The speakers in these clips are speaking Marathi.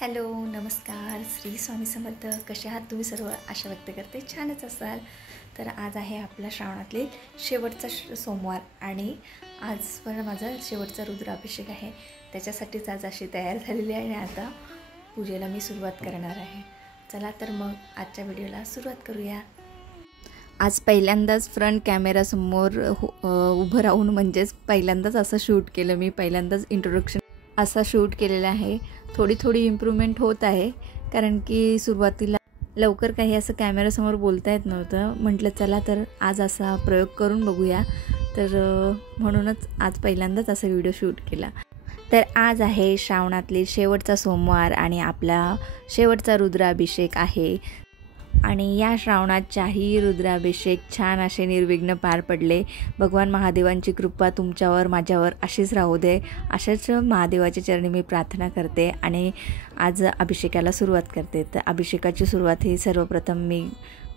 हॅलो नमस्कार श्री स्वामी समर्थ. कसे आहात तुम्ही सर्व? आशा व्यक्त करते छानच असाल. तर आज आहे आपला श्रावणातले शेवटचा सोमवार आणि आज पण माझा शेवटचा रुद्राभिषेक आहे. त्याच्यासाठीच आज अशी तयार झालेली आहे आणि आता पूजेला मी सुरुवात करणार आहे. चला तर मग आजच्या व्हिडिओला सुरुवात करूया. आज पहिल्यांदाच फ्रंट कॅमेरासमोर उभं राहून म्हणजेच पहिल्यांदाच असं शूट केलं मी. पहिल्यांदाच इंट्रोडक्शन असा शूट केलेला आहे. थोडी इम्प्रूव्हमेंट होत आहे कारण की सुरुवातीला लवकर काही असं कॅमेरासमोर बोलता येत नव्हतं. म्हटलं चला तर आज असा प्रयोग करून बघूया. तर म्हणूनच आज पहिल्यांदाच असा व्हिडिओ शूट केला. तर आज आहे श्रावणातले शेवटचा सोमवार आणि आपला शेवटचा रुद्राभिषेक आहे. आणि या श्रावणात चारही रुद्राभिषेक छान असे निर्विघ्न पार पडले. भगवान महादेवांची कृपा तुमच्यावर माझ्यावर अशीच राहू दे, अशाच महादेवाच्या चरणी मी प्रार्थना करते आणि आज अभिषेकाला सुरुवात करते. तर अभिषेकाची सुरुवात ही सर्वप्रथम मी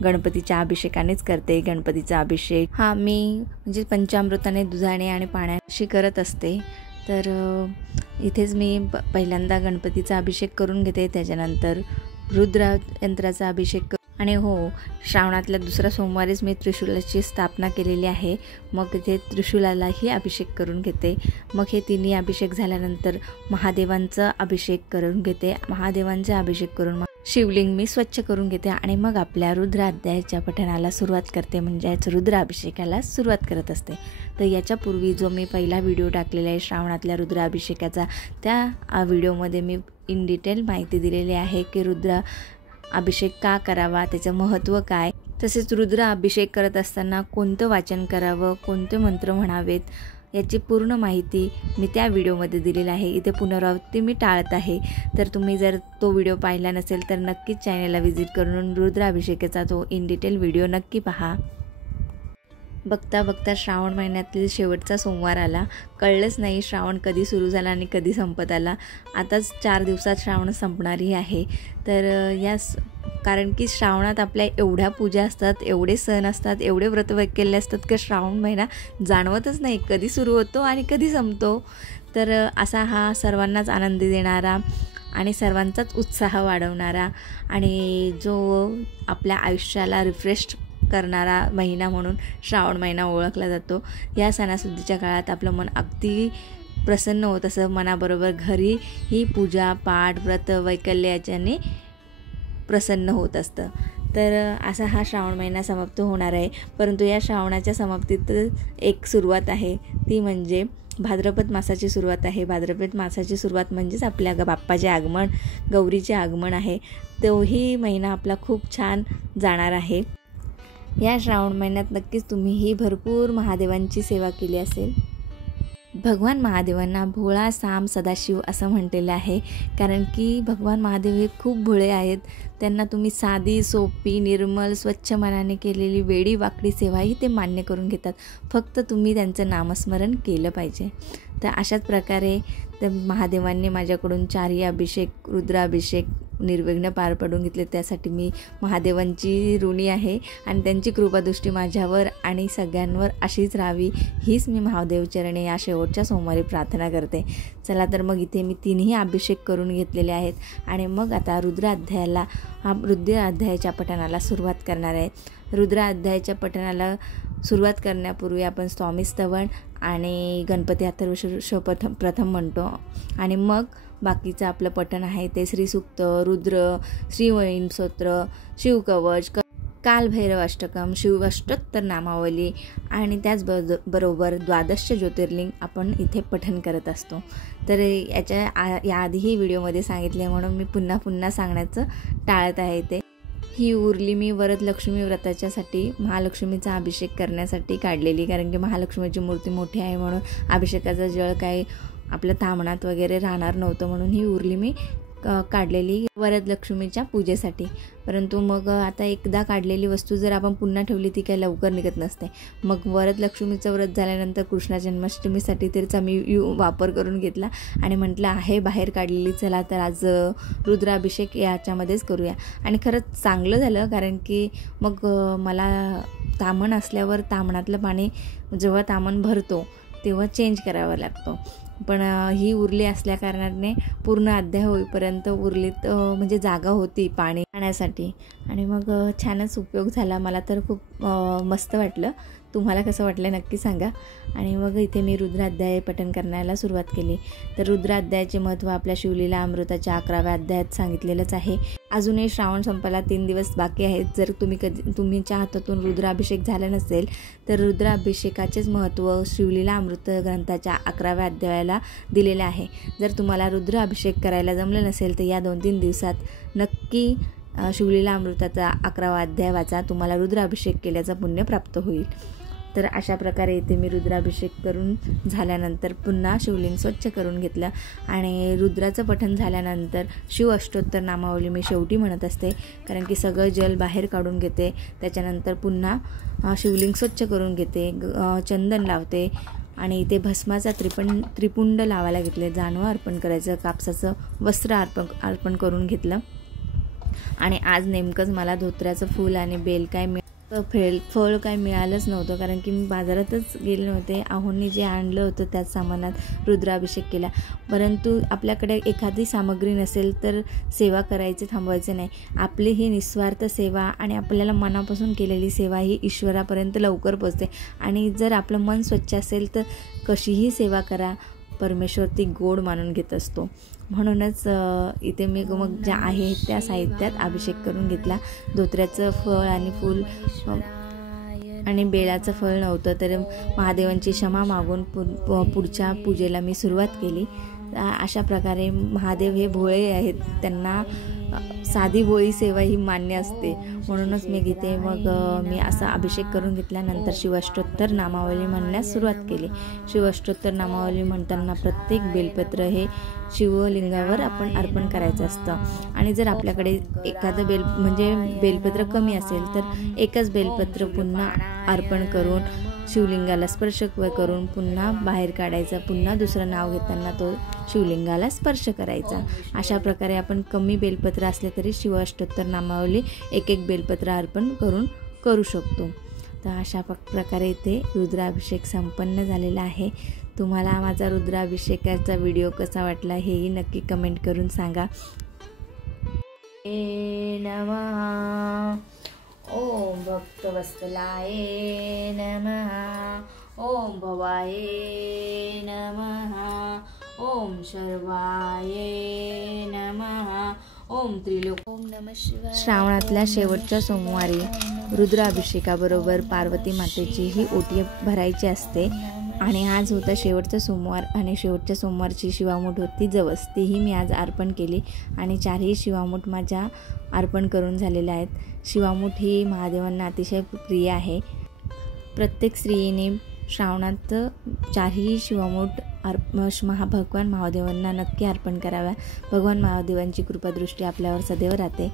गणपतीच्या अभिषेकानेच करते. गणपतीचा अभिषेक हा मी म्हणजे पंचामृताने, दुधाने आणि पाण्याशी करत असते. तर इथेच मी पहिल्यांदा गणपतीचा अभिषेक करून घेते. त्याच्यानंतर रुद्र यंत्राचा अभिषेक आणि श्रावणातल्या दुसऱ्या सोमवारीच मी त्रिशूलाची स्थापना केलेली आहे. मग इथे त्रिशूलालाही अभिषेक करून घेते. मग हे तिन्ही अभिषेक झाल्यानंतर महादेवांचा अभिषेक करून घेते. महादेवांचा अभिषेक करून शिवलिंग मी स्वच्छ करून घेते आणि मग आपल्या रुद्र अध्यायाच्या पठणाला सुरुवात करते, म्हणजेच रुद्राभिषेकाला सुरुवात करत असते. तर याच्यापूर्वी जो मी पहिला व्हिडिओ टाकलेला आहे श्रावणातल्या रुद्राभिषेकाचा, त्या व्हिडिओमध्ये मी इन डिटेल माहिती दिलेली आहे की रुद्र अभिषेक का करावा, त्याचं महत्त्व काय, तसेच रुद्र अभिषेक करत असताना कोणतं वाचन करावं, कोणते मंत्र म्हणावेत, याची पूर्ण माहिती मी त्या व्हिडिओमध्ये दिलेली आहे. इथे पुनरावृत्ती मी टाळत आहे. तर तुम्ही जर तो व्हिडिओ पाहिला नसेल तर नक्कीच चॅनलला व्हिजिट करून रुद्राभिषेकाचा तो इन डिटेल व्हिडिओ नक्की पहा. बघता बघता श्रावण महिन्यातील शेवटचा सोमवार आला. कळलंच नाही श्रावण कधी सुरू झाला आणि कधी संपत आला. आताच 4 दिवसात श्रावण संपणारही आहे. तर कारण की श्रावणात आपल्या एवढ्या पूजा असतात, एवढे सण असतात, एवढे व्रतवैकल्य असतात की श्रावण महिना जाणवतच नाही कधी सुरू होतो आणि कधी संपतो. तर असा हा सर्वांनाच आनंद देणारा आणि सर्वांचाच उत्साह वाढवणारा आणि जो आपल्या आयुष्याला रिफ्रेश करणारा महिना म्हणून श्रावण महिना ओळखला जातो. या सणासुदीच्या काळात आपलं मन अगदी प्रसन्न होत असं, मनाबरोबर घरी ही पूजा पाठ व्रत वैकल्य याच्याने प्रसन्न होत असतं. तर असा हा श्रावण महिना समाप्त होणार आहे. परंतु या श्रावणाच्या समाप्तीत एक सुरुवात आहे, ती म्हणजे भाद्रपद मासाची सुरुवात आहे. भाद्रपद मासाची सुरुवात म्हणजेच आपल्या बाप्पाचे आगमन, गौरीचे आगमन आहे. तोही महिना आपला खूप छान जाणार आहे. या श्रावण महिन्यात नक्कीच तुम्हीही भरपूर महादेवांची सेवा केली असेल. भगवान महादेवांना भोळा साम सदाशिव असं म्हटलेलं आहे कारण की भगवान महादेव हे खूप भोळे आहेत. त्यांना तुम्ही साधी सोपी निर्मल स्वच्छ मनाने केलेली वेडी वाकडी सेवाही ते मान्य करून घेतात. फक्त तुम्ही त्यांचं नामस्मरण केलं पाहिजे. तर अशाच प्रकारे तर महादेवांनी माझ्याकडून 4ही अभिषेक रुद्राभिषेक निर्विघ्न पार पडून घेतले. त्यासाठी मी महादेवांची ऋणी आहे आणि त्यांची कृपादृष्टी माझ्यावर आणि सगळ्यांवर अशीच राहावी हीच मी महादेव चरणी या शेवटच्या सोमवारी प्रार्थना करते. चला तर मग इथे मी 3ही अभिषेक करून घेतलेले आहेत आणि मग आता रुद्र अध्यायाच्या पठणाला सुरुवात करणार आहे. रुद्र अध्यायाच्या पठणाला सुरुवात करण्यापूर्वी आपण स्वामी स्तवन आणि गणपती अथर्वशीर्ष प्रथम म्हणतो आणि मग बाकीचं आपलं पठण आहे ते श्रीसूक्त, रुद्र, श्रीवैन स्तोत्र, शिवकवच, कालभैरव अष्टकम, शिवाष्टोत्तर नामावली आणि त्याचबरोबर 12 ज्योतिर्लिंग आपण इथे पठण करत असतो. तर याआधीही व्हिडिओमध्ये सांगितले म्हणून मी पुन्हा सांगण्याचं टाळत आहे. ते ही उरली मी वरदलक्ष्मी व्रताच्यासाठी महालक्ष्मीचा अभिषेक करण्यासाठी काढलेली, कारण की महालक्ष्मीची मूर्ती मोठी आहे म्हणून अभिषेकाचा जळ काही आपल्या तामणात वगैरे राहणार नव्हतं म्हणून ही उरली मी काढलेली वरदलक्ष्मीच्या पूजेसाठी. परंतु मग आता एकदा काढलेली वस्तू जर आपण पुन्हा ठेवली ती काही लवकर निघत नसते. मग वरदलक्ष्मीचं व्रत झाल्यानंतर कृष्ण जन्माष्टमीसाठी त्याचा मी वापर करून घेतला आणि म्हटलं आहे बाहेर काढलेली, चला तर आज रुद्राभिषेक याच्यामध्येच करूया. आणि खरंच चांगलं झालं कारण की मग मला तामण असल्यावर तामणातलं पाणी जेव्हा तामण भरतो तेव्हा चेंज करावा लागतो. पण ही उरली असल्या कारणाने पूर्ण अध्याय होईपर्यंत उरलीत म्हणजे जागा होती पाण्यासाठी आणि मग छानच उपयोग झाला. मला तर खूप मस्त वाटलं. तुम्हाला कसं वाटलं नक्की सांगा. आणि मग इथे मी रुद्राध्याय पठण करण्याला सुरुवात केली. तर रुद्राध्यायाचे महत्त्व आपल्या शिवलीला अमृताच्या 11व्या अध्यायात सांगितलेलंच आहे. अजूनही श्रावण संपायला 3 दिवस बाकी आहेत. जर तुमच्या हातातून रुद्राभिषेक झाला नसेल तर रुद्राभिषेकाचेच महत्त्व शिवलीला अमृत ग्रंथाच्या 11व्या अध्यायाला दिलेले आहे. जर तुम्हाला रुद्राभिषेक करायला जमलं नसेल तर या 2-3 दिवसात नक्की शिवलीला अमृताचा 11वा अध्याय वाचा. तुम्हाला रुद्राभिषेक केल्याचं पुण्य प्राप्त होईल. तर अशा प्रकारे इथे मी रुद्राभिषेक करून झाल्यानंतर पुन्हा शिवलिंग स्वच्छ करून घेतलं आणि रुद्राचं पठण झाल्यानंतर शिव अष्टोत्तर नामावली मी शेवटी म्हणत असते, कारण की सगळं जल बाहेर काढून घेते. त्याच्यानंतर पुन्हा शिवलिंग स्वच्छ करून घेते, चंदन लावते आणि इथे भस्माचा त्रिपुंड लावायला घेतले. जानवं अर्पण करायचं, कापसाचं वस्त्र अर्पण करून घेतलं. आणि आज नेमकंच मला धोत्र्याचं फूल आणि बेल फळ काय मिळालंच नव्हतं, कारण की मी बाजारातच गेले नव्हते. आहोंनी जे आणलं होतं त्याच सामानात रुद्राभिषेक केला. परंतु आपल्याकडे एखादी सामग्री नसेल तर सेवा करायचे थांबवायचे नाही. आपली ही निस्वार्थ सेवा आणि आपल्याला मनापासून केलेली सेवा ही ईश्वरापर्यंत लवकर पोचते. आणि जर आपलं मन स्वच्छ असेल तर कशीही सेवा करा, परमेश्वर ती गोड मानून घेत असतो. म्हणूनच इथे मी मग ज्या आहे त्या साहित्यात अभिषेक करून घेतला. धोत्र्याचं फळ आणि फूल आणि बेलाचं फळ नव्हतं तर महादेवांची क्षमा मागून पुढच्या पूजेला मी सुरुवात केली. अशा प्रकारे महादेव हे भोळे आहेत, त्यांना साधी भोळी सेवा ही मान्य असते. म्हणूनच मी घेते. मग मी असा अभिषेक करून घेतल्यानंतर शिवाष्टोत्तर नामावली म्हणण्यास सुरुवात केली. शिवाष्टोत्तर नामावली म्हणताना प्रत्येक बेलपत्र हे शिवलिंगावर आपण अर्पण करायचं असतं. आणि जर आपल्याकडे एखादं बेलपत्र कमी असेल तर एकच बेलपत्र पुन्हा अर्पण करून शिवलिंगाला स्पर्श करून पुन्हा बाहेर काढायचा. पुन्हा दुसरं नाव घेताना तो शिवलिंगाला स्पर्श करायचा. अशा प्रकारे आपण कमी बेलपत्र असले तरी शिवाष्टोत्तर नामावली एक बेलपत्र अर्पण करू शकतो. तर अशा प्रकारे इथे रुद्राभिषेक संपन्न झालेला आहे. तुम्हाला माझा रुद्राभिषेकाचा व्हिडिओ कसा वाटला हेही नक्की कमेंट करून सांगा. नमः ओम भक्तवत्सलाय नमः ओम भवाय नमः ओम शर्वाय नमः ओम त्रिलोक ओम नमः शिवाय. श्रावणातल्या शेवटच्या सोमवारी रुद्राभिषेकाबरोबर पार्वती मातेचीही ओटी भरायची असते. आणि आज होता शेवटचा सोमवार आणि शेवटच्या सोमवारची शिवामूठ होती जवस. तीही मी आज अर्पण केली आणि 4ही शिवामूठ माझ्या अर्पण करून झालेल्या आहेत. शिवामूठ ही महादेवांना अतिशय प्रिय आहे. प्रत्येक स्त्रीने श्रावणात 4ही शिवामूठ भगवान महादेवांना नक्की अर्पण कराव्या. भगवान महादेवांची कृपादृष्टी आपल्यावर सदैव राहते.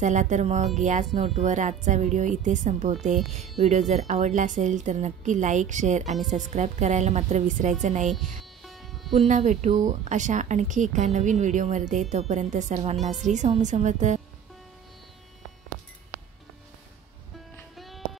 चला तर मग याच नोटवर आजचा व्हिडिओ इथेच संपवते. व्हिडिओ जर आवडला असेल तर नक्की लाईक, शेअर आणि सबस्क्राईब करायला मात्र विसरायचं नाही. पुन्हा भेटू अशा आणखी एका नवीन व्हिडिओमध्ये. तोपर्यंत सर्वांना श्री स्वामी समर्थ.